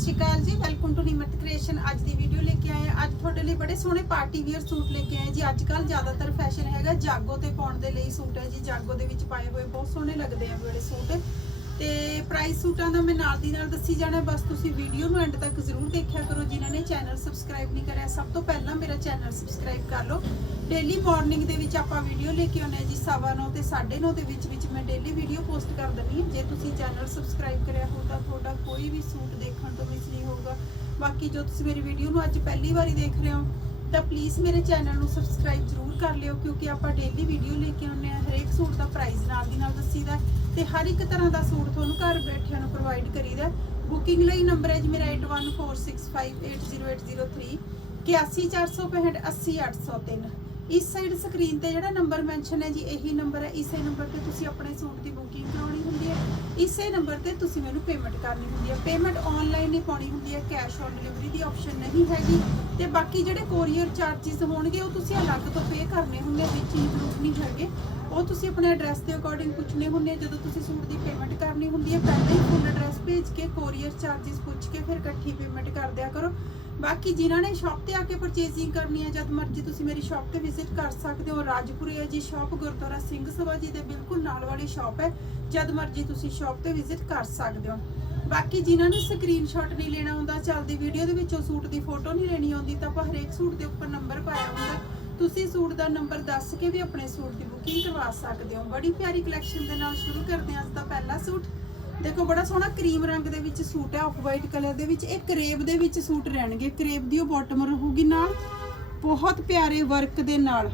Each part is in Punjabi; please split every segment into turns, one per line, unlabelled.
ਸਤਿ ਸ਼੍ਰੀ ਅਕਾਲ ਜੀ ਵੈਲਕਮ ਟੂ ਨਿਮਤ ਕ੍ਰੀਏਸ਼ਨ ਅੱਜ ਦੀ ਵੀਡੀਓ ਲੈ ਕੇ ਆਏ ਹਾਂ। ਅੱਜ ਤੁਹਾਡੇ ਲਈ ਬੜੇ ਸੋਹਣੇ ਪਾਰਟੀ ਵੀਅਰ ਸੂਟ ਲੈ ਕੇ ਆਏ ਜੀ। ਅੱਜ ਕੱਲ ਜ਼ਿਆਦਾਤਰ ਫੈਸ਼ਨ ਹੈਗਾ ਜਾਗੋ ਤੇ ਪਾਉਣ ਦੇ ਲਈ ਸੂਟ ਹੈ ਜੀ। ਜਾਗੋ ਦੇ ਵਿੱਚ ਪਾਏ ਹੋਏ ਬਹੁਤ ਸੋਹਣੇ ਲੱਗਦੇ ਆ ਬੜੇ ਸੂਟ। ਤੇ ਪ੍ਰਾਈਸ ਸੂਟਾਂ ਦਾ ਮੈਂ ਨਾਲ ਦੀ ਨਾਲ ਦੱਸੀ ਜਾਣਾ ਬਸ ਤੁਸੀਂ ਵੀਡੀਓ ਨੂੰ ਐਂਡ ਤੱਕ ਜ਼ਰੂਰ ਦੇਖਿਆ ਕਰੋ। ਜਿਨ੍ਹਾਂ ਨੇ ਚੈਨਲ ਸਬਸਕ੍ਰਾਈਬ ਨਹੀਂ ਕਰਿਆ, ਸਭ ਤੋਂ ਪਹਿਲਾਂ ਮੇਰਾ ਚੈਨਲ ਸਬਸਕ੍ਰਾਈਬ ਕਰ ਲਓ। ਡੇਲੀ ਮਾਰਨਿੰਗ ਦੇ ਵਿੱਚ ਆਪਾਂ ਵੀਡੀਓ ਲੈ ਕੇ ਆਉਂਦੇ ਹਾਂ ਜੀ 9:30 ਤੇ 9:30 ਦੇ ਵਿੱਚ ਵਿੱਚ ਮੈਂ ਡੇਲੀ ਵੀਡੀਓ ਪੋਸਟ ਕਰ ਦਿੰਦੀ ਹਾਂ। ਜੇ ਤੁਸੀਂ ਚੈਨਲ ਸਬਸਕ੍ਰਾਈਬ ਕਰਿਆ ਹੋ ਤਾਂ ਤੁਹਾਡਾ ਕੋਈ ਵੀ ਸੂਟ ਦੇਖਣ ਤੋਂ ਮਿਸ ਨਹੀਂ ਹੋਊਗਾ। ਬਾਕੀ ਜੋ ਤੁਸੀਂ ਮੇਰੀ ਵੀਡੀਓ ਨੂੰ ਅੱਜ ਪਹਿਲੀ ਵਾਰੀ ਦੇਖ ਰਹੇ ਹੋ, ਤਾਂ ਪਲੀਜ਼ ਮੇਰੇ ਚੈਨਲ ਨੂੰ ਸਬਸਕ੍ਰਾਈਬ ਜ਼ਰੂਰ ਕਰ ਲਿਓ, ਕਿਉਂਕਿ ਆਪਾਂ ਡੇਲੀ ਵੀਡੀਓ ਲੈ ਕੇ ਆਉਂਦੇ ਹਾਂ। ਹਰੇਕ ਸੂਟ ਦਾ ਪ੍ਰਾਈਸ ਨਾਲ ਦੀ ਨਾਲ ਦੱਸੀਦਾ ਹੈ। ਤੇ ਹਰ ਇੱਕ ਤਰ੍ਹਾਂ ਦਾ ਸੂਟ ਤੁਹਾਨੂੰ ਘਰ ਬੈਠਿਆਂ ਨੂੰ ਪ੍ਰੋਵਾਈਡ ਕਰੀਦਾ ਬੁਕਿੰਗ ਲਈ ਨੰਬਰ ਹੈ ਜੀ ਮੇਰਾ 8146580803 81465 80803 ਇਸ ਸਾਈਡ ਸਕਰੀਨ ਤੇ ਜਿਹੜਾ ਨੰਬਰ ਮੈਂਸ਼ਨ ਹੈ ਜੀ, ਇਹੀ ਨੰਬਰ ਹੈ। ਇਸੇ ਨੰਬਰ ਤੇ ਤੁਸੀਂ ਆਪਣੇ ਸੂਟ ਦੀ ਬੁਕਿੰਗ ਕਰਾਉਣੀ ਹੁੰਦੀ ਹੈ। ਇਸੇ ਨੰਬਰ ਤੇ ਤੁਸੀਂ ਮੈਨੂੰ ਪੇਮੈਂਟ ਕਰਨੀ ਹੁੰਦੀ ਹੈ। ਪੇਮੈਂਟ ਆਨਲਾਈਨ ਹੀ ਪਾਉਣੀ ਹੁੰਦੀ ਹੈ। ਕੈਸ਼ ਔਨ ਡਿਲੀਵਰੀ ਦੀ ਆਪਸ਼ਨ ਨਹੀਂ ਹੈਗੀ। ਤੇ ਬਾਕੀ ਜਿਹੜੇ ਕੋਰੀਅਰ ਚਾਰजेस ਹੋਣਗੇ, ਉਹ ਤੁਸੀਂ ਅਲੱਗ ਤੋਂ ਪੇ ਕਰਨੇ ਹੁੰਦੇ ਵਿੱਚ ਇਨਕਲੂਡ ਨਹੀਂ ਹੈਗੇ। ਉਹ ਤੁਸੀਂ ਆਪਣੇ ਐਡਰੈਸ ਦੇ ਅਕੋਰਡਿੰਗ ਪੁੱਛਣੇ ਹੁੰਦੇ ਜਦੋਂ ਤੁਸੀਂ ਸੂਟ ਦੀ ਪੇਮੈਂਟ ਕਰਨੀ ਹੁੰਦੀ ਹੈ ਪਹਿਲਾਂ ਹੀ ਫੁੱਲ ਐਡਰੈਸ ਭੇਜ ਕੇ ਕੋਰੀਅਰ ਚਾਰजेस ਪੁੱਛ ਕੇ ਫਿਰ ਇਕੱਠੀ ਪੇਮੈਂਟ ਕਰ ਦਿਆ ਕਰੋ। ਬਾਕੀ ਜਿਨ੍ਹਾਂ ਨੇ ਸ਼ਾਪ ਤੇ ਆ ਕੇ ਪਰਚੇਜ਼ਿੰਗ ਕਰਨੀ ਹੈ ਜਦ ਮਰਜ਼ੀ ਤੁਸੀਂ ਮੇਰੀ ਸ਼ਾਪ ਤੇ ਵਿਜ਼ਿਟ ਕਰ ਸਕਦੇ ਹੋ ਰਾਜਪੁਰੇ ਹੈ ਜੀ ਸ਼ਾਪ ਗੁਰਦੁਆਰਾ ਸਿੰਘ ਸਭਾ ਜੀ ਦੇ ਬਿਲਕੁਲ ਨਾਲ ਵਾਲੀ ਸ਼ਾਪ ਹੈ, ਜਦ ਮਰਜ਼ੀ ਤੁਸੀਂ ਸ਼ਾਪ ਤੇ ਵਿਜ਼ਿਟ ਕਰ ਸਕਦੇ ਹੋ। ਬਾਕੀ ਜਿਨ੍ਹਾਂ ਨੇ ਸਕਰੀਨਸ਼ਾਟ ਨਹੀਂ ਲੈਣਾ ਹੁੰਦਾ ਚੱਲਦੀ ਵੀਡੀਓ ਦੇ ਵਿੱਚੋਂ ਸੂਟ ਦੀ ਫੋਟੋ ਨਹੀਂ ਲੈਣੀ ਆਉਂਦੀ, ਤਾਂ ਆਪਾਂ ਹਰੇਕ ਸੂਟ ਦੇ ਉੱਪਰ ਨੰਬਰ ਪਾਇਆ ਹੁੰਦਾ। ਤੁਸੀਂ ਸੂਟ ਦਾ ਨੰਬਰ ਦੱਸ ਕੇ ਵੀ ਆਪਣੇ ਸੂਟ ਦੀ ਬੁਕਿੰਗ ਕਰਵਾ ਸਕਦੇ ਹੋ। ਬੜੀ ਪਿਆਰੀ ਕਲੈਕਸ਼ਨ ਦੇ ਨਾਲ ਸ਼ੁਰੂ ਕਰਦੇ ਹਾਂ ਅੱਜ ਦਾ ਪਹਿਲਾ ਸੂਟ। ਦੇਖੋ, ਬੜਾ ਸੋਹਣਾ ਕਰੀਮ ਰੰਗ ਦੇ ਵਿੱਚ ਸੂਟ ਹੈ ਆਫ ਵਾਈਟ ਕਲਰ ਦੇ ਵਿੱਚ। ਇਹ ਕਰੇਬ ਦੇ ਵਿੱਚ ਸੂਟ ਰਹਿਣਗੇ। ਕਰੇਬ ਦੀ ਉਹ ਬਾਟਮ ਰਹੂਗੀ ਨਾਲ। ਬਹੁਤ ਪਿਆਰੇ ਵਰਕ ਦੇ ਨਾਲ।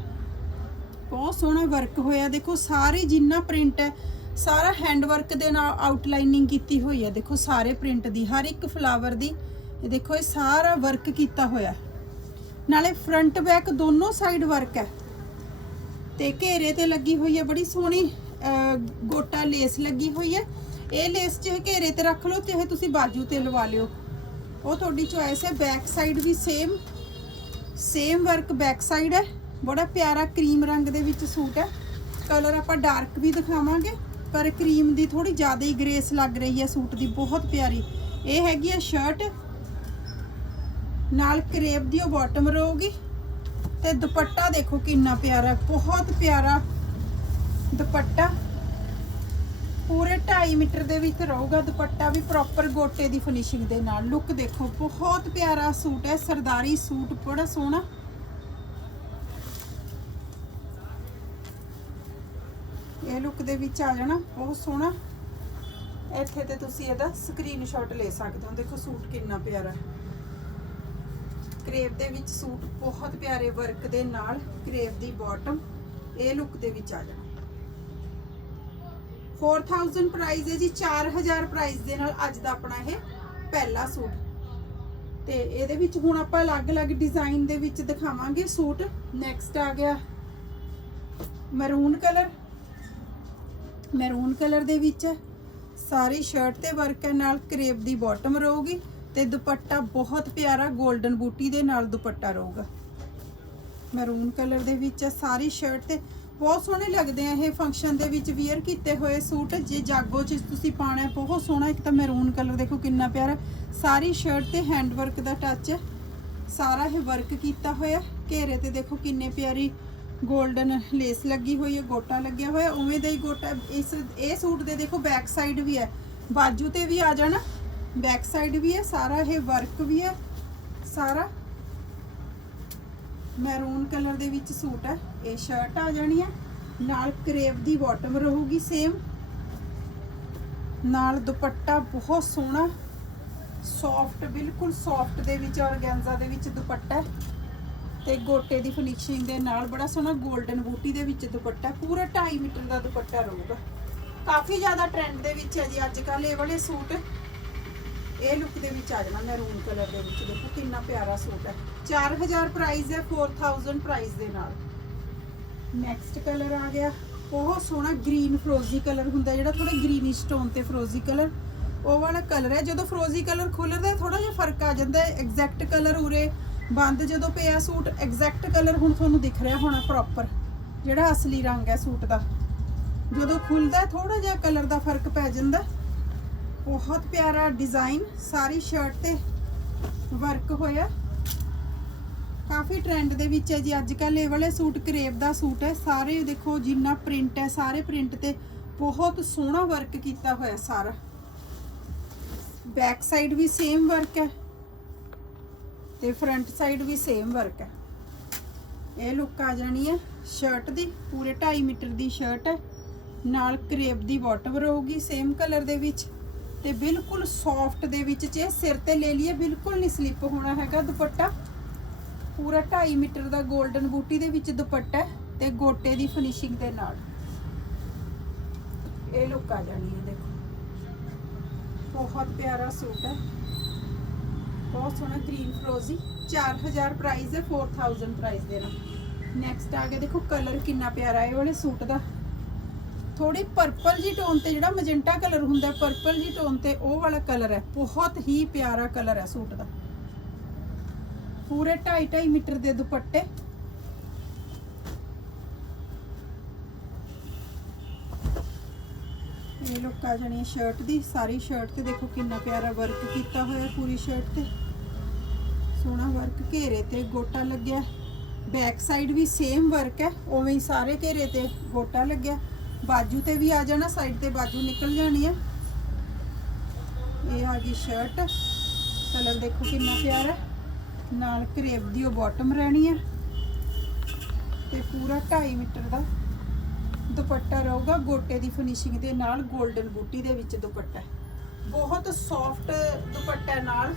ਬਹੁਤ ਸੋਹਣਾ ਵਰਕ ਹੋਇਆ। ਦੇਖੋ, ਸਾਰੇ ਜਿੰਨਾ ਪ੍ਰਿੰਟ ਹੈ, ਸਾਰਾ ਹੈਂਡ ਵਰਕ ਦੇ ਨਾਲ ਆਊਟਲਾਈਨਿੰਗ ਕੀਤੀ ਹੋਈ ਹੈ। ਦੇਖੋ, ਸਾਰੇ ਪ੍ਰਿੰਟ ਦੀ, ਹਰ ਇੱਕ ਫਲਾਵਰ ਦੀ। ਦੇਖੋ, ਇਹ ਸਾਰਾ ਵਰਕ ਕੀਤਾ ਹੋਇਆ ਨਾਲੇ ਫਰੰਟ ਬੈਕ ਦੋਨੋਂ ਸਾਈਡ ਵਰਕ ਹੈ। ਤੇ ਘੇਰੇ ਤੇ ਲੱਗੀ ਹੋਈ ਹੈ ਬੜੀ ਸੋਹਣੀ ਗੋਟਾ ਲੇਸ ਲੱਗੀ ਹੋਈ ਹੈ। ਇਹ ਲੇਸ ਚਾਹੇ ਘੇਰੇ ਤੇ ਰੱਖ ਲਓ ਚਾਹੇ ਤੁਸੀਂ ਬਾਜੂ ਤੇ ਲਵਾ ਲਿਓ। ਉਹ ਤੁਹਾਡੀ ਚੋਇਸ ਹੈ ਬੈਕ ਸਾਈਡ ਵੀ same same work back side ਹੈ। ਬੜਾ ਪਿਆਰਾ ਕਰੀਮ ਰੰਗ ਦੇ ਵਿੱਚ ਸੂਟ ਹੈ। ਕਲਰ ਆਪਾਂ ਡਾਰਕ ਵੀ ਦਿਖਾਵਾਂਗੇ, ਪਰ ਕਰੀਮ ਦੀ ਥੋੜੀ ਜ਼ਿਆਦਾ ਹੀ ਗ੍ਰੇਸ ਲੱਗ ਰਹੀ ਹੈ ਸੂਟ ਦੀ, ਬਹੁਤ ਪਿਆਰੀ। ਇਹ ਹੈਗੀ ਹੈ ਸ਼ਰਟ ਨਾਲ ਕਰੇਪ ਦੀ ਉਹ ਬਾਟਮ ਰਹੂਗੀ। ਤੇ ਦੁਪੱਟਾ ਦੇਖੋ ਕਿੰਨਾ ਪਿਆਰਾ, ਬਹੁਤ ਪਿਆਰਾ ਦੁਪੱਟਾ। ਪੂਰੇ 2.5 ਮੀਟਰ ਦੇ ਵਿੱਚ ਰਹੂਗਾ ਦੁਪੱਟਾ ਵੀ ਪ੍ਰੋਪਰ ਗੋਟੇ ਦੀ ਫਿਨਿਸ਼ਿੰਗ ਦੇ ਨਾਲ। ਲੁੱਕ ਦੇਖੋ, ਬਹੁਤ ਪਿਆਰਾ ਸੂਟ ਹੈ, ਸਰਦਾਰੀ ਸੂਟ, ਬੜਾ ਸੋਹਣਾ। ਇਹ ਲੁੱਕ ਦੇ ਵਿੱਚ ਆ ਜਾਣਾ, ਬਹੁਤ ਸੋਹਣਾ। ਇੱਥੇ ਤੇ ਤੁਸੀਂ ਇਹਦਾ ਸਕਰੀਨਸ਼ਾਟ ਲੈ ਸਕਦੇ ਹੋ। ਦੇਖੋ ਸੂਟ ਕਿੰਨਾ ਪਿਆਰਾ। ਹੈ ਕਰੇਪ ਦੇ ਵਿੱਚ ਸੂਟ ਬਹੁਤ ਪਿਆਰੇ ਵਰਕ ਦੇ ਨਾਲ ਕਰੇਪ ਦੀ ਬਾਟਮ ਇਹ ਲੁੱਕ ਦੇ ਵਿੱਚ ਆ ਜਾਣਾ। 4000 ਪ੍ਰਾਈਸ ਹੈ ਜੀ 4000 ਪ੍ਰਾਈਸ ਦੇ ਨਾਲ ਅੱਜ ਦਾ ਆਪਣਾ ਇਹ ਪਹਿਲਾ ਸੂਟ। ਤੇ ਇਹਦੇ ਵਿੱਚ ਹੁਣ ਆਪਾਂ ਅਲੱਗ-ਅਲੱਗ ਡਿਜ਼ਾਈਨ ਦੇ ਵਿੱਚ ਦਿਖਾਵਾਂਗੇ ਸੂਟ। ਨੈਕਸਟ ਆ ਗਿਆ ਮੈਰੂਨ ਕਲਰ ਮੈਰੂਨ ਕਲਰ ਦੇ ਵਿੱਚ ਹੈ ਸਾਰੀ ਸ਼ਰਟ ਤੇ ਵਰਕ ਹੈ, ਨਾਲ ਕਰੇਪ ਦੀ ਬਾਟਮ ਰਹੂਗੀ। ਤੇ ਦੁਪੱਟਾ ਬਹੁਤ ਪਿਆਰਾ 골ਡਨ ਬੂਟੀ ਦੇ ਨਾਲ ਦੁਪੱਟਾ ਰਹੂਗਾ। ਮੈਰੂਨ ਕਲਰ ਦੇ ਵਿੱਚ ਹੈ ਸਾਰੀ ਸ਼ਰਟ ਤੇ ਬਹੁਤ ਸੋਹਣੇ ਲੱਗਦੇ ਆ ਇਹ ਫੰਕਸ਼ਨ ਦੇ ਵਿੱਚ ਵੇਅਰ ਕੀਤੇ ਹੋਏ ਸੂਟ। ਜੇ ਜਾਗੋ 'ਚ ਤੁਸੀਂ ਪਾਣਾ ਬਹੁਤ ਸੋਹਣਾ ਇੱਕ ਤਾਂ ਮੈਰੂਨ ਕਲਰ ਦੇਖੋ ਕਿੰਨਾ ਪਿਆਰਾ। ਸਾਰੀ ਸ਼ਰਟ ਤੇ ਹੈਂਡ ਵਰਕ ਦਾ ਟੱਚ ਹੈ। ਸਾਰਾ ਇਹ ਵਰਕ ਕੀਤਾ ਹੋਇਆ। ਘੇਰੇ ਤੇ ਦੇਖੋ ਕਿੰਨੇ ਪਿਆਰੀ 골ਡਨ ਲੇਸ ਲੱਗੀ ਹੋਈ ਹੈ, ਗੋਟਾ ਲੱਗਿਆ ਹੋਇਆ। ਉਵੇਂ ਦਾ ਹੀ ਗੋਟਾ ਇਸ, ਇਹ ਸੂਟ ਦੇ ਦੇਖੋ ਬੈਕ ਸਾਈਡ ਵੀ ਹੈ। ਬਾਜੂ ਤੇ ਵੀ ਆ ਜਾਣਾ। ਬੈਕ ਸਾਈਡ ਵੀ ਹੈ, ਸਾਰਾ ਇਹ ਵਰਕ ਵੀ ਹੈ, ਸਾਰਾ ਮੈਰੂਨ ਕਲਰ ਦੇ ਵਿੱਚ ਸੂਟ ਹੈ, ਇਹ ਸ਼ਰਟ ਆ ਜਾਣੀ ਹੈ, ਨਾਲ ਕਰੇਪ ਦੀ ਬਾਟਮ ਰਹੂਗੀ ਸੇਮ ਨਾਲ ਦੁਪੱਟਾ ਬਹੁਤ ਸੋਹਣਾ ਸੌਫਟ ਬਿਲਕੁਲ ਸੌਫਟ ਦੇ ਵਿੱਚ ਔਰਗੈਂਜ਼ਾ ਦੇ ਵਿੱਚ ਦੁਪੱਟਾ ਹੈ, ਤੇ ਗੋਟੇ ਦੀ ਫਿਨਿਸ਼ਿੰਗ ਦੇ ਨਾਲ ਬੜਾ ਸੋਹਣਾ 골ਡਨ ਬੂਟੀ ਦੇ ਵਿੱਚ ਦੁਪੱਟਾ, ਪੂਰਾ 2.5 ਮੀਟਰ ਦਾ ਦੁਪੱਟਾ ਰਹੂਗਾ। ਕਾਫੀ ਜ਼ਿਆਦਾ ਟ੍ਰੈਂਡ ਦੇ ਵਿੱਚ ਹੈ ਜੀ ਅੱਜ ਕੱਲ ਇਹ ਵਾਲੇ ਸੂਟ। ਇਹ ਲੁੱਕ ਦੇ ਵਿੱਚ ਆ ਜਾਣਾ ਮੈਰੂਨ ਕਲਰ ਦੇ ਵਿੱਚ। ਦੇਖੋ ਕਿੰਨਾ ਪਿਆਰਾ ਸੂਟ ਹੈ। 4000 ਪ੍ਰਾਈਸ ਹੈ 4000 ਪ੍ਰਾਈਸ ਦੇ ਨਾਲ। ਨੈਕਸਟ ਕਲਰ ਆ ਗਿਆ। ਬਹੁਤ ਸੋਹਣਾ ਗ੍ਰੀਨ ਫਰੋਜ਼ੀ ਕਲਰ ਹੁੰਦਾ, ਜਿਹੜਾ ਥੋੜਾ ਗ੍ਰੀਨਿਸ਼ ਟੋਨ ਤੇ ਫਰੋਜ਼ੀ ਕਲਰ ਉਹ ਵਾਲਾ ਕਲਰ ਹੈ। ਜਦੋਂ ਫਰੋਜ਼ੀ ਕਲਰ ਖੁੱਲਦਾ ਥੋੜਾ ਜਿਹਾ ਫ਼ਰਕ ਆ ਜਾਂਦਾ ਹੈ। ਐਗਜ਼ੈਕਟ ਕਲਰ ਉਰੇ ਬੰਦ ਜਦੋਂ ਪਿਆ ਸੂਟ ਐਗਜ਼ੈਕਟ ਕਲਰ ਹੁਣ ਤੁਹਾਨੂੰ ਦਿਖ ਰਿਹਾ ਹੋਣਾ ਪ੍ਰੋਪਰ ਜਿਹੜਾ ਅਸਲੀ ਰੰਗ ਹੈ ਸੂਟ ਦਾ। ਜਦੋਂ ਖੁੱਲਦਾ ਥੋੜਾ ਜਿਹਾ ਕਲਰ ਦਾ ਫ਼ਰਕ ਪੈ ਜਾਂਦਾ। ਬਹੁਤ ਪਿਆਰਾ ਡਿਜ਼ਾਈਨ ਸਾਰੀ ਸ਼ਰਟ ਤੇ ਵਰਕ ਹੋਇਆ। ਕਾਫੀ ਟ੍ਰੈਂਡ ਦੇ ਵਿੱਚ ਹੈ ਜੀ। ਅੱਜ ਕੱਲ ਇਹ ਵਾਲੇ ਸੂਟ ਕਰੇਬ ਦਾ ਸੂਟ ਹੈ। ਸਾਰੇ ਦੇਖੋ ਜਿੰਨਾ ਪ੍ਰਿੰਟ ਹੈ, ਸਾਰੇ ਪ੍ਰਿੰਟ ਤੇ ਬਹੁਤ ਸੋਹਣਾ ਵਰਕ ਕੀਤਾ ਹੋਇਆ ਸਾਰਾ। ਬੈਕ ਸਾਈਡ ਵੀ ਸੇਮ ਵਰਕ ਹੈ ਤੇ ਫਰੰਟ ਸਾਈਡ ਵੀ ਸੇਮ ਵਰਕ ਹੈ। ਇਹ ਲੁੱਕ ਆ ਜਾਣੀ ਹੈ। ਸ਼ਰਟ ਦੀ, ਪੂਰੇ 2.5 ਮੀਟਰ ਦੀ ਸ਼ਰਟ ਹੈ। ਨਾਲ ਕਰੇਬ ਦੀ ਬਾਟਮ ਰਹੂਗੀ। ਸੇਮ ਕਲਰ ਦੇ ਵਿੱਚ ਤੇ ਬਿਲਕੁਲ ਸੌਫਟ ਦੇ ਵਿੱਚ ਜੇ ਸਿਰ ਤੇ ਲੈ ਲਈਏ, ਬਿਲਕੁਲ ਨਹੀਂ ਸਲਿੱਪ ਹੋਣਾ ਹੈਗਾ ਦੁਪੱਟਾ। ਪੂਰਾ 2.5 ਮੀਟਰ ਦਾ 골ਡਨ ਬੂਟੀ ਦੇ ਵਿੱਚ ਦੁਪੱਟਾ ਤੇ ਗੋਟੇ ਦੀ ਫਿਨਿਸ਼ਿੰਗ ਦੇ ਨਾਲ। ਇਹ ਲੁੱਕ ਆ ਜਾਣੀ ਹੈ, ਦੇਖੋ। ਬਹੁਤ ਪਿਆਰਾ ਸੂਟ ਹੈ। ਬਹੁਤ ਸੋਹਣਾ ਗ੍ਰੀਨ ਫਰੋਜ਼ੀ 4000 ਪ੍ਰਾਈਸ ਹੈ 4000 ਪ੍ਰਾਈਸ ਦੇਣਾ। ਨੈਕਸਟ ਆ ਗਿਆ ਦੇਖੋ ਕਲਰ ਕਿੰਨਾ ਪਿਆਰਾ ਹੈ, ਇਹ ਵਾਲੇ ਸੂਟ ਦਾ। ਥੋੜੀ ਪਰਪਲ ਜੀ ਟੋਨ ਤੇ ਜਿਹੜਾ ਮੈਜੈਂਟਾ ਕਲਰ ਹੁੰਦਾ ਪਰਪਲ ਜੀ ਟੋਨ ਤੇ ਉਹ ਵਾਲਾ ਕਲਰ ਹੈ। ਬਹੁਤ ਹੀ ਪਿਆਰਾ ਕਲਰ ਹੈ ਸੂਟ ਦਾ। ਪੂਰੇ 2.5 ਮੀਟਰ ਦੇ ਦੁਪੱਟੇ। ਇਹ ਲੁੱਕ ਆ ਜਾਣੀ ਹੈ ਸ਼ਰਟ ਦੀ। ਸਾਰੀ ਸ਼ਰਟ ਤੇ ਦੇਖੋ ਕਿੰਨਾ ਪਿਆਰਾ ਵਰਕ ਕੀਤਾ ਹੋਇਆ ਪੂਰੀ ਸ਼ਰਟ ਤੇ। ਸੋਹਣਾ ਵਰਕ ਘੇਰੇ ਤੇ ਗੋਟਾ ਲੱਗਿਆ। ਬੈਕ ਸਾਈਡ ਵੀ ਸੇਮ ਵਰਕ ਹੈ, ਉਵੇਂ ਹੀ ਸਾਰੇ ਘੇਰੇ ਤੇ ਗੋਟਾ ਲੱਗਿਆ। ਬਾਜੂ ਤੇ ਵੀ ਆ ਜਾਣਾ ਸਾਈਡ ਤੇ ਬਾਜੂ ਨਿਕਲ ਜਾਣੀ ਹੈ ਇਹ ਆ ਗਈ ਸ਼ਰਟ ਕਲਰ ਦੇਖੋ ਕਿੰਨਾ ਪਿਆਰਾ ਨਾਲ ਕਰੇਪ ਦੀ ਉਹ ਬਾਟਮ ਰਹਿਣੀ ਹੈ ਤੇ ਪੂਰਾ 2.5 ਮੀਟਰ ਦਾ ਦੁਪੱਟਾ ਰਹੂਗਾ। ਗੋਟੇ ਦੀ ਫਿਨਿਸ਼ਿੰਗ ਦੇ ਨਾਲ 골ਡਨ ਬੂਟੀ ਦੇ ਵਿੱਚ ਦੁਪੱਟਾ ਬਹੁਤ ਸੌਫਟ ਦੁਪੱਟਾ ਨਾਲ।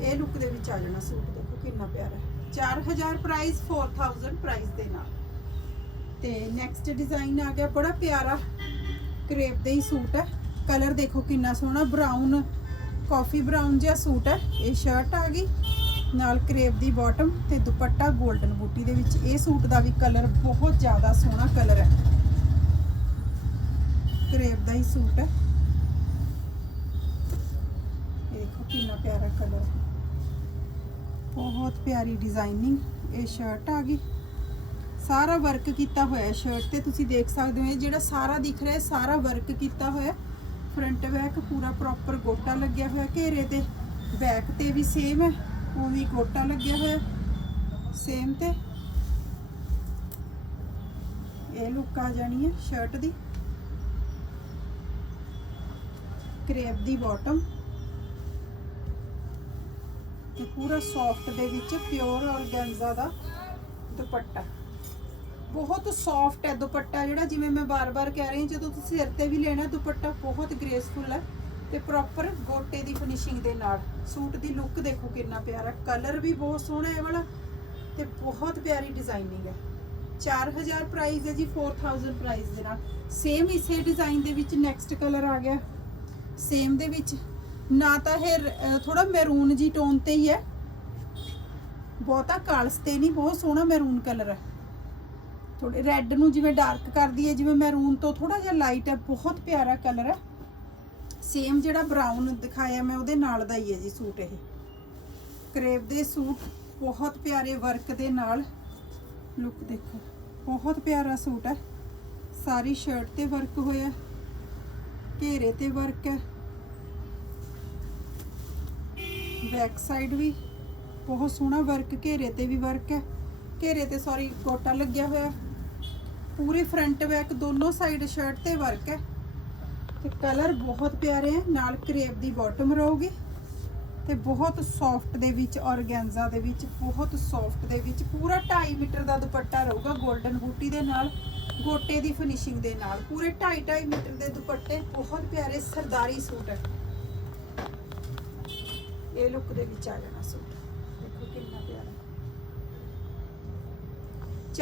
ਇਹ ਲੁੱਕ ਦੇ ਵਿੱਚ ਆ ਜਾਣਾ ਸੂਟ। ਦੇਖੋ ਕਿੰਨਾ ਪਿਆਰਾ ਹੈ। 4000 ਪ੍ਰਾਈਸ 4000 ਪ੍ਰਾਈਸ ਦੇ ਨਾਲ। ਤੇ ਨੈਕਸਟ ਡਿਜ਼ਾਈਨ ਆ ਗਿਆ, ਬੜਾ ਪਿਆਰਾ ਕਰੇਪ ਦੇ ਹੀ ਸੂਟ ਹੈ। ਕਲਰ ਦੇਖੋ ਕਿੰਨਾ ਸੋਹਣਾ ਬਰਾਊਨ ਕਾਫੀ ਬਰਾਊਨ ਜਿਹਾ ਸੂਟ ਹੈ। ਇਹ ਸ਼ਰਟ ਆ ਗਈ, ਨਾਲ ਕਰੇਪ ਦੀ ਬਾਟਮ ਤੇ ਦੁਪੱਟਾ 골ਡਨ ਬੂਟੀ ਦੇ ਵਿੱਚ। ਇਹ ਸੂਟ ਦਾ ਵੀ ਕਲਰ ਬਹੁਤ ਜ਼ਿਆਦਾ ਸੋਹਣਾ ਕਲਰ ਹੈ। ਕਰੇਪ ਦਾ ਹੀ ਸੂਟ ਹੈ। ਦੇਖੋ ਕਿੰਨਾ ਪਿਆਰਾ ਕਲਰ ਬਹੁਤ ਪਿਆਰੀ ਡਿਜ਼ਾਈਨਿੰਗ ਇਹ ਸ਼ਰਟ ਆ ਗਈ। ਸਾਰਾ ਵਰਕ ਕੀਤਾ ਹੋਇਆ ਸ਼ਰਟ ਤੇ, ਤੁਸੀਂ ਦੇਖ ਸਕਦੇ ਹੋ ਇਹ ਜਿਹੜਾ ਸਾਰਾ ਦਿਖ ਰਿਹਾ ਸਾਰਾ ਵਰਕ ਕੀਤਾ ਹੋਇਆ ਫਰੰਟ ਬੈਕ ਪੂਰਾ ਪ੍ਰੋਪਰ ਗੋਟਾ ਲੱਗਿਆ ਹੋਇਆ, ਘੇਰੇ ਤੇ ਬੈਕ ਤੇ ਵੀ ਸੇਮ ਹੈ ਉਹ ਵੀ ਗੋਟਾ ਲੱਗਿਆ ਹੋਇਆ ਸੇਮ ਤੇ। ਇਹ ਲੁੱਕ ਆ ਜਾਣੀ ਹੈ ਸ਼ਰਟ ਦੀ। ਕਰੇਪ ਦੀ ਬਾਟਮ ਤੇ ਪੂਰਾ ਸੌਫਟ ਦੇ ਵਿੱਚ ਪਿਓਰ ਔਰਗੈਂਜ਼ਾ ਦਾ ਦੁਪੱਟਾ। ਬਹੁਤ ਸੌਫਟ ਹੈ ਦੁਪੱਟਾ ਜਿਹੜਾ ਜਿਵੇਂ ਮੈਂ ਬਾਰ-ਬਾਰ ਕਹਿ ਰਹੀ ਹਾਂ, ਜਦੋਂ ਤੁਸੀਂ ਸਿਰ ਤੇ ਵੀ ਲੈਣਾ, ਦੁਪੱਟਾ ਬਹੁਤ ਗ੍ਰੇਸਫੁਲ ਹੈ ਤੇ ਪ੍ਰੋਪਰ ਗੋਟੇ ਦੀ ਫਿਨਿਸ਼ਿੰਗ ਦੇ ਨਾਲ। ਸੂਟ ਦੀ ਲੁੱਕ ਦੇਖੋ ਕਿੰਨਾ ਪਿਆਰਾ ਕਲਰ ਵੀ ਬਹੁਤ ਸੋਹਣਾ ਹੈ ਵਾਲਾ ਤੇ ਬਹੁਤ ਪਿਆਰੀ ਡਿਜ਼ਾਈਨਿੰਗ ਹੈ। 4000 ਪ੍ਰਾਈਸ ਹੈ ਜੀ 4000 ਪ੍ਰਾਈਸ ਦੇ ਨਾਲ। ਸੇਮ ਇਸੇ ਡਿਜ਼ਾਈਨ ਦੇ ਵਿੱਚ ਨੈਕਸਟ ਕਲਰ ਆ ਗਿਆ। ਸੇਮ ਦੇ ਵਿੱਚ ਨਾ ਤਾਂ ਇਹ ਥੋੜਾ ਮੈਰੂਨ ਜੀ ਟੋਨ ਤੇ ਹੀ ਹੈ। ਬਹੁਤਾ ਕਾਲਸ ਤੇ ਨਹੀਂ, ਬਹੁਤ ਸੋਹਣਾ ਮੈਰੂਨ ਕਲਰ ਹੈ। ਥੋੜੇ ਰੈੱਡ ਨੂੰ ਜਿਵੇਂ ਡਾਰਕ ਕਰਦੀ ਹੈ, ਜਿਵੇਂ ਮੈਰੂਨ ਤੋਂ ਥੋੜਾ ਜਿਹਾ ਲਾਈਟ ਹੈ, ਬਹੁਤ ਪਿਆਰਾ ਕਲਰ ਹੈ। ਸੇਮ ਜਿਹੜਾ ਬਰਾਊਨ ਦਿਖਾਇਆ ਮੈਂ, ਉਹਦੇ ਨਾਲ ਦਾ ਹੀ ਹੈ ਜੀ ਸੂਟ ਇਹ। ਕਰੇਪ ਦੇ ਸੂਟ ਬਹੁਤ ਪਿਆਰੇ ਵਰਕ ਦੇ ਨਾਲ। ਲੁੱਕ ਦੇਖੋ, ਬਹੁਤ ਪਿਆਰਾ ਸੂਟ ਹੈ। ਸਾਰੀ ਸ਼ਰਟ ਤੇ ਵਰਕ ਹੋਇਆ ਘੇਰੇ ਤੇ ਵਰਕ ਹੈ। ਬੈਕ ਸਾਈਡ ਵੀ ਬਹੁਤ ਸੋਹਣਾ ਵਰਕ ਘੇਰੇ ਤੇ ਵੀ ਵਰਕ ਹੈ। ਘੇਰੇ ਤੇ ਸੌਰੀ ਗੋਟਾ ਲੱਗਿਆ ਹੋਇਆ। ਪੂਰੇ ਫਰੰਟ ਬੈਕ ਦੋਨੋਂ ਸਾਈਡ ਸ਼ਰਟ ਤੇ ਵਰਕ ਹੈ। ਤੇ ਕਲਰ ਬਹੁਤ ਪਿਆਰੇ ਹੈ, ਨਾਲ ਕਰੇਪ ਦੀ ਬਾਟਮ ਰਹੂਗੀ। ਤੇ ਬਹੁਤ ਸੌਫਟ ਦੇ ਵਿੱਚ ਔਰਗੈਂਜ਼ਾ ਦੇ ਵਿੱਚ, ਬਹੁਤ ਸੌਫਟ ਦੇ ਵਿੱਚ, ਪੂਰਾ 2.5 ਮੀਟਰ ਦਾ ਦੁਪੱਟਾ ਰਹੂਗਾ 골ਡਨ ਬੂਟੀ ਦੇ ਨਾਲ, ਗੋਟੇ ਦੀ ਫਿਨਿਸ਼ਿੰਗ ਦੇ ਨਾਲ। ਪੂਰੇ 2.5 2.5 ਮੀਟਰ ਦੇ ਦੁਪੱਟੇ, ਬਹੁਤ ਪਿਆਰੇ ਸਰਦਾਰੀ ਸੂਟ ਹੈ। ਇਹ ਲੁੱਕ ਦੇ ਵਿੱਚ ਆ ਜਾਣਾ ਸੂਟ।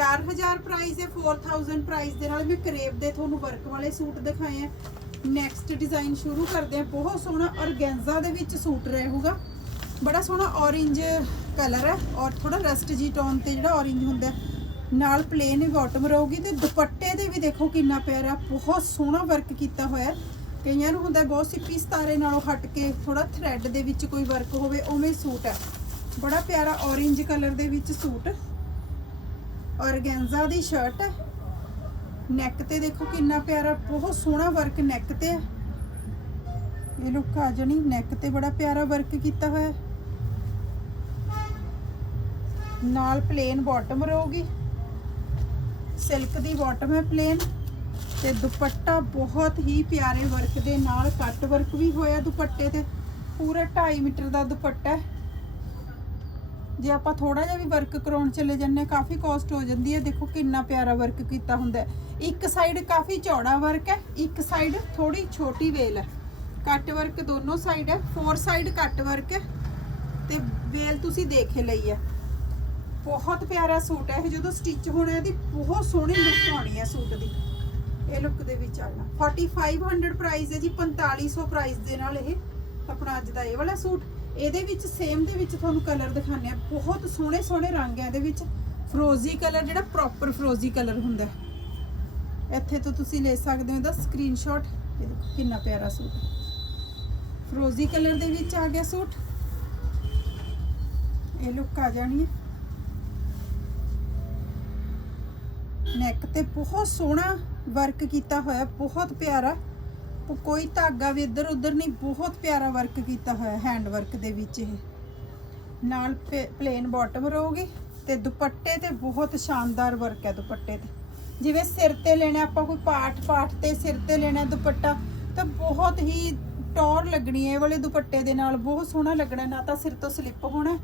4000 ਪ੍ਰਾਈਸ ਹੈ 4000 ਪ੍ਰਾਈਸ ਦੇ ਨਾਲ। ਮੈਂ ਕਰੇਪ ਦੇ ਤੁਹਾਨੂੰ ਵਰਕ ਵਾਲੇ ਸੂਟ ਦਿਖਾਏ ਆ। ਨੈਕਸਟ ਡਿਜ਼ਾਈਨ ਸ਼ੁਰੂ ਕਰਦੇ ਆ। ਬਹੁਤ ਸੋਹਣਾ ਔਰਗੈਂਜ਼ਾ ਦੇ ਵਿੱਚ ਸੂਟ ਰਹੂਗਾ। ਬੜਾ ਸੋਹਣਾ ਔਰੇਂਜ ਕਲਰ ਹੈ ਔਰ ਥੋੜਾ ਰਸਟ ਜੀ ਟੋਨ ਤੇ ਜਿਹੜਾ ਔਰੇਂਜ ਹੁੰਦਾ ਨਾਲ ਪਲੇਨ ਬਾਟਮ ਰਹੂਗੀ ਤੇ ਦੁਪੱਟੇ ਦੇ ਵੀ ਦੇਖੋ ਕਿੰਨਾ ਪਿਆਰਾ ਬਹੁਤ ਸੋਹਣਾ ਵਰਕ ਕੀਤਾ ਹੋਇਆ ਕਈਆਂ ਨੂੰ ਹੁੰਦਾ ਬਹੁਤ ਸਿੱਪੀ ਸਤਾਰੇ ਨਾਲੋਂ ਹਟ ਕੇ ਥੋੜਾ ਥ੍ਰੈਡ ਦੇ ਵਿੱਚ ਕੋਈ ਵਰਕ ਹੋਵੇ, ਉਵੇਂ ਸੂਟ ਹੈ। ਬੜਾ ਪਿਆਰਾ ਔਰੇਂਜ ਕਲਰ ਦੇ ਵਿੱਚ ਸੂਟ। ਔਰਗੈਂਜ਼ਾ ਦੀ ਸ਼ਰਟ ਹੈ। ਨੈਕ ਤੇ ਦੇਖੋ ਕਿੰਨਾ ਪਿਆਰਾ, ਬਹੁਤ ਸੋਹਣਾ ਵਰਕ ਨੈਕ ਤੇ ਹੈ। ਇਹ ਲੁੱਕ ਆ ਜਾਣੀ ਨੈਕ ਤੇ ਬੜਾ ਪਿਆਰਾ ਵਰਕ ਕੀਤਾ ਹੋਇਆ ਨਾਲ ਪਲੇਨ ਬਾਟਮ ਰਹੂਗੀ। ਸਿਲਕ ਦੀ ਬਾਟਮ ਹੈ ਪਲੇਨ ਤੇ ਦੁਪੱਟਾ ਬਹੁਤ ਹੀ ਪਿਆਰੇ ਵਰਕ ਦੇ ਨਾਲ ਕੱਟ ਵਰਕ ਵੀ ਹੋਇਆ ਦੁਪੱਟੇ ਤੇ। ਪੂਰਾ 2.5 ਮੀਟਰ ਦਾ ਦੁਪੱਟਾ ਹੈ। ਜੇ ਆਪਾਂ ਥੋੜਾ ਜਿਹਾ ਵੀ ਵਰਕ ਕਰਾਉਣ ਚਲੇ ਜੰਨੇ ਕਾਫੀ ਕਾਸਟ ਹੋ ਜਾਂਦੀ ਹੈ। ਦੇਖੋ ਕਿੰਨਾ ਪਿਆਰਾ ਵਰਕ ਕੀਤਾ ਹੁੰਦਾ ਇੱਕ ਸਾਈਡ ਕਾਫੀ ਚੌੜਾ ਵਰਕ ਹੈ, ਇੱਕ ਸਾਈਡ ਥੋੜੀ ਛੋਟੀ ਵੇਲ ਹੈ। ਕੱਟ ਵਰਕ ਦੋਨੋਂ ਸਾਈਡ ਹੈ ਫੋਰ ਸਾਈਡ ਕੱਟ ਵਰਕ ਹੈ ਤੇ ਵੇਲ ਤੁਸੀਂ ਦੇਖ ਲਈ ਹੈ। ਬਹੁਤ ਪਿਆਰਾ ਸੂਟ ਹੈ। ਇਹ ਜਦੋਂ ਸਟਿਚ ਹੋਣਾ, ਇਹਦੀ ਬਹੁਤ ਸੋਹਣੀ ਲੁੱਕ ਆਉਣੀ ਹੈ ਸੂਟ ਦੀ। ਇਹ ਲੁੱਕ ਦੇ ਵਿੱਚ ਆਣਾ 4500 ਪ੍ਰਾਈਸ ਹੈ ਜੀ 4500 ਪ੍ਰਾਈਸ ਦੇ ਨਾਲ ਇਹ ਆਪਣਾ ਅੱਜ ਦਾ ਇਹ ਵਾਲਾ ਸੂਟ। ਇਹਦੇ ਵਿੱਚ ਸੇਮ ਦੇ ਵਿੱਚ ਤੁਹਾਨੂੰ ਕਲਰ ਦਿਖਾਣੇ ਆ ਬਹੁਤ ਸੋਹਣੇ ਸੋਹਣੇ ਰੰਗ ਹੈ ਇਹਦੇ ਵਿੱਚ। ਫਰੋਜ਼ੀ ਕਲਰ ਜਿਹੜਾ ਪ੍ਰੋਪਰ ਫਰੋਜ਼ੀ ਕਲਰ ਹੁੰਦਾ ਇੱਥੇ ਤੋਂ ਤੁਸੀਂ ਲੈ ਸਕਦੇ ਹੋ ਇਹਦਾ ਸਕਰੀਨਸ਼ਾਟ ਇਹ ਕਿੰਨਾ ਪਿਆਰਾ ਸੂਟ ਫਰੋਜ਼ੀ ਕਲਰ ਦੇ ਵਿੱਚ ਆ ਗਿਆ ਸੂਟ। ਇਹ ਲੁੱਕ ਆ ਜਾਣੀ ਹੈ। ਨੈਕ ਤੇ ਬਹੁਤ ਸੋਹਣਾ ਵਰਕ ਕੀਤਾ ਹੋਇਆ, ਬਹੁਤ ਪਿਆਰਾ। ਕੋਈ ਧਾਗਾ ਵੀ ਇੱਧਰ ਉੱਧਰ ਨਹੀਂ, ਬਹੁਤ ਪਿਆਰਾ ਵਰਕ ਕੀਤਾ ਹੋਇਆ ਹੈਂਡ ਵਰਕ ਦੇ ਵਿੱਚ ਇਹ। ਨਾਲ ਪਲੇਨ ਬਾਟਮ ਰਹੂਗੀ ਤੇ ਦੁਪੱਟੇ ਤੇ ਬਹੁਤ ਸ਼ਾਨਦਾਰ ਵਰਕ ਹੈ ਦੁਪੱਟੇ ਤੇ। ਜਿਵੇਂ ਸਿਰ ਤੇ ਲੈਣਾ, ਆਪਾਂ ਕੋਈ ਪਾਠ ਪਾਠ ਤੇ ਸਿਰ ਤੇ ਲੈਣਾ ਦੁਪੱਟਾ, ਤਾਂ ਬਹੁਤ ਹੀ ਟੌਰ ਲੱਗਣੀ ਹੈ ਇਹ ਵਾਲੇ ਦੁਪੱਟੇ ਦੇ ਨਾਲ। ਬਹੁਤ ਸੋਹਣਾ ਲੱਗਣਾ, ਨਾ ਤਾਂ ਸਿਰ ਤੋਂ ਸਲਿੱਪ ਹੋਣਾ।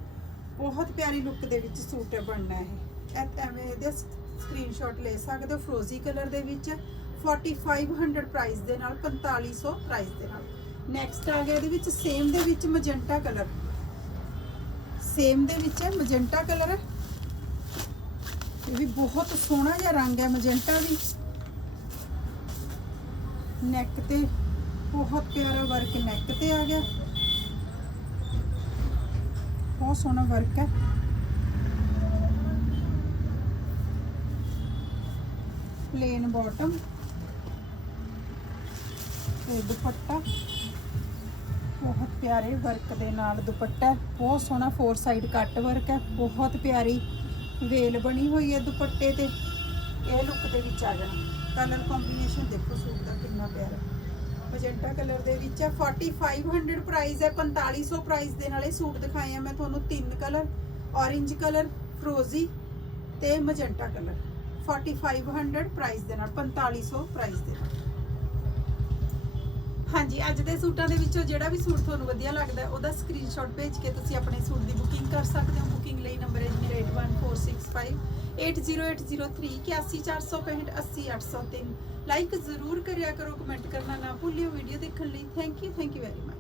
ਬਹੁਤ ਪਿਆਰੀ ਲੁੱਕ ਦੇ ਵਿੱਚ ਸੂਟ ਬਣਨਾ ਇਹ। ਐਵੇਂ ਇਹਦੇ ਸਕਰੀਨਸ਼ਾਟ ਲੈ ਸਕਦੇ ਹੋ ਫਰੋਜ਼ੀ ਕਲਰ ਦੇ ਵਿੱਚ। 4500 ਪ੍ਰਾਈਸ ਦੇ ਨਾਲ 4500 ਪ੍ਰਾਈਸ ਦੇ ਨਾਲ। ਨੈਕਸਟ ਆ ਗਿਆ ਇਹਦੇ ਵਿੱਚ ਸੇਮ ਦੇ ਵਿੱਚ ਮਜੈਂਟਾ ਕਲਰ ਸੇਮ ਦੇ ਵਿੱਚ ਹੈ ਮਜੈਂਟਾ ਕਲਰ ਹੈ। ਇਹ ਵੀ ਬਹੁਤ ਸੋਹਣਾ ਜਿਹਾ ਰੰਗ ਹੈ ਮਜੈਂਟਾ ਵੀ ਨੈਕ ਤੇ ਬਹੁਤ ਪਿਆਰਾ ਵਰਕ ਨੈਕ ਤੇ ਆ ਗਿਆ। ਬਹੁਤ ਸੋਹਣਾ ਵਰਕ ਹੈ। ਪਲੇਨ ਬਾਟਮ ਤੇ ਦੁਪੱਟਾ। ਬਹੁਤ ਪਿਆਰੇ ਵਰਕ ਦੇ ਨਾਲ ਦੁਪੱਟਾ ਬਹੁਤ ਸੋਹਣਾ ਫੋਰ ਸਾਈਡ ਕੱਟ ਵਰਕ ਹੈ। ਬਹੁਤ ਪਿਆਰੀ ਵੇਲ ਬਣੀ ਹੋਈ ਹੈ ਦੁਪੱਟੇ ਤੇ। ਇਹ ਲੁੱਕ ਦੇ ਵਿੱਚ ਆ ਜਾਣਾ। ਕਲਰ ਕੰਬੀਨੇਸ਼ਨ ਦੇਖੋ ਸੂਟ ਦਾ ਕਿੰਨਾ ਪਿਆਰਾ। ਮਜੈਂਟਾ ਕਲਰ ਦੇ ਵਿੱਚ ਹੈ। 4500 ਪ੍ਰਾਈਸ ਹੈ। 4500 ਪ੍ਰਾਈਸ ਦੇ ਨਾਲ ਇਹ ਸੂਟ ਦਿਖਾਏ ਆ। ਮੈਂ ਤੁਹਾਨੂੰ ਤਿੰਨ ਕਲਰ ਔਰੇਂਜ ਕਲਰ ਫਰੋਜ਼ੀ ਤੇ ਮਜੈਂਟਾ ਕਲਰ 4500 ਪ੍ਰਾਈਸ ਦੇ ਨਾਲ 4500 ਪ੍ਰਾਈਸ ਦੇ ਨਾਲ। ਹਾਂਜੀ, ਅੱਜ ਦੇ ਸੂਟਾਂ ਦੇ ਵਿੱਚੋਂ ਜਿਹੜਾ ਵੀ ਸੂਟ ਤੁਹਾਨੂੰ ਵਧੀਆ ਲੱਗਦਾ ਉਹਦਾ ਸਕਰੀਨਸ਼ਾਟ ਭੇਜ ਕੇ ਤੁਸੀਂ ਆਪਣੇ ਸੂਟ ਦੀ ਬੁਕਿੰਗ ਕਰ ਸਕਦੇ ਹੋ। ਬੁਕਿੰਗ ਲਈ ਨੰਬਰ ਹੈ ਜੀ 8146580803 80465 ਲਾਈਕ ਜ਼ਰੂਰ ਕਰਿਆ ਕਰੋ ਕਮੈਂਟ ਕਰਨਾ ਨਾ ਭੁੱਲਿਓ ਵੀਡੀਓ ਦੇਖਣ ਲਈ। Thank you thank you very much